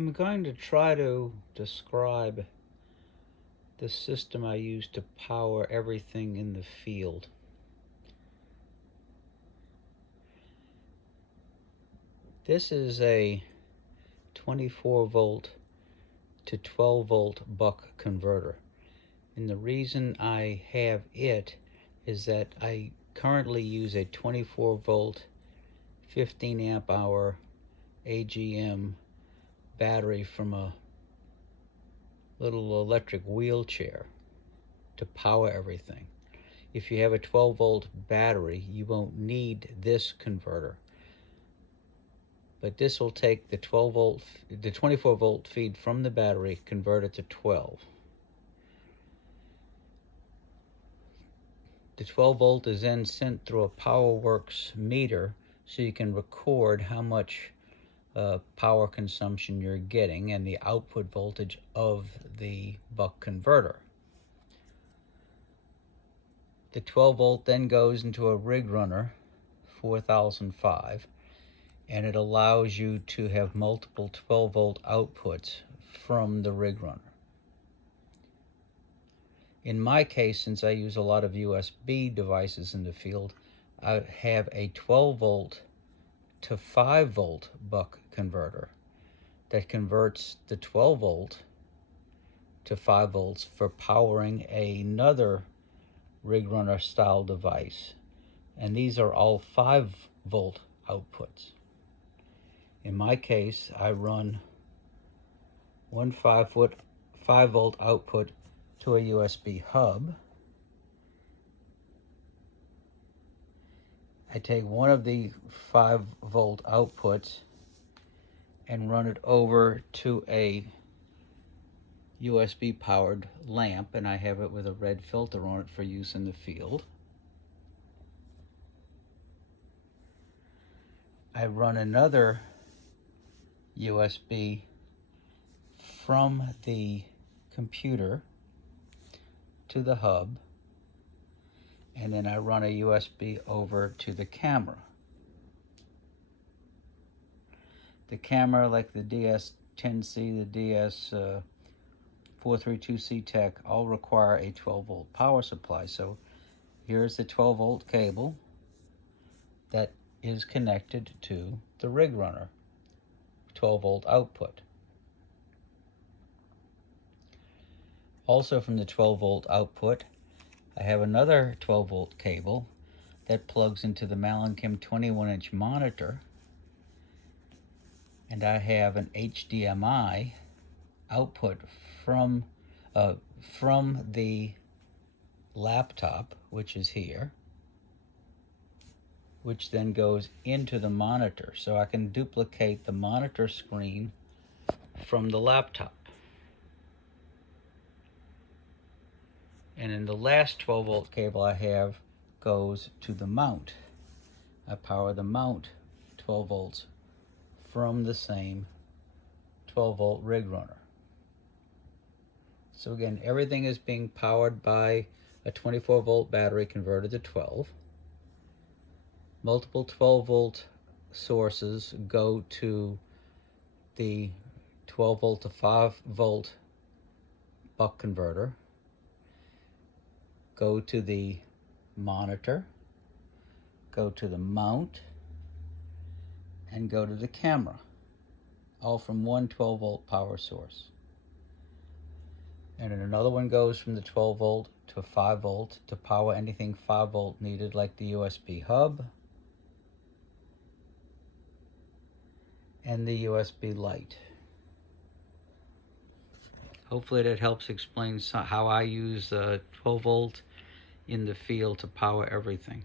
I'm going to try to describe the system I use to power everything in the field. This is a 24 volt to 12 volt buck converter. And the reason I have it is that I currently use a 24 volt 15 amp hour AGM battery from a little electric wheelchair to power everything. If you have a 12 volt battery, you won't need this converter. But this will take the 24 volt feed from the battery, convert it to 12. The 12 volt is then sent through a PowerWorks meter so you can record how much power consumption you're getting and the output voltage of the buck converter. The 12 volt then goes into a rig runner 4005, and it allows you to have multiple 12 volt outputs from the rig runner. In my case, since I use a lot of USB devices in the field, I have a 12 volt to 5 volt buck converter that converts the 12 volt to 5 volts for powering another rig runner style device. And these are all 5 volt outputs. In my case, I run one 5 volt output to a USB hub. I take one of the 5 volt outputs and run it over to a USB powered lamp, and I have it with a red filter on it for use in the field. I run another USB from the computer to the hub, and then I run a USB over to the camera. The camera, like the DS10C, the DS432C Tech, all require a 12 volt power supply. So here's the 12 volt cable that is connected to the rig runner, 12 volt output. Also from the 12 volt output, I have another 12 volt cable that plugs into the Malinkim 21-inch monitor, and I have an HDMI output from the laptop, which is here, which then goes into the monitor, so I can duplicate the monitor screen from the laptop. And then the last 12 volt cable I have goes to the mount. I power the mount 12 volts from the same 12 volt rig runner. So again, everything is being powered by a 24 volt battery converted to 12. Multiple 12 volt sources go to the 12 volt to 5 volt buck converter, go to the monitor, go to the mount, and go to the camera, all from one 12 volt power source. And then another one goes from the 12 volt to 5 volt to power anything 5 volt needed, like the USB hub and the USB light. Hopefully that helps explain how I use 12 volt in the field to power everything.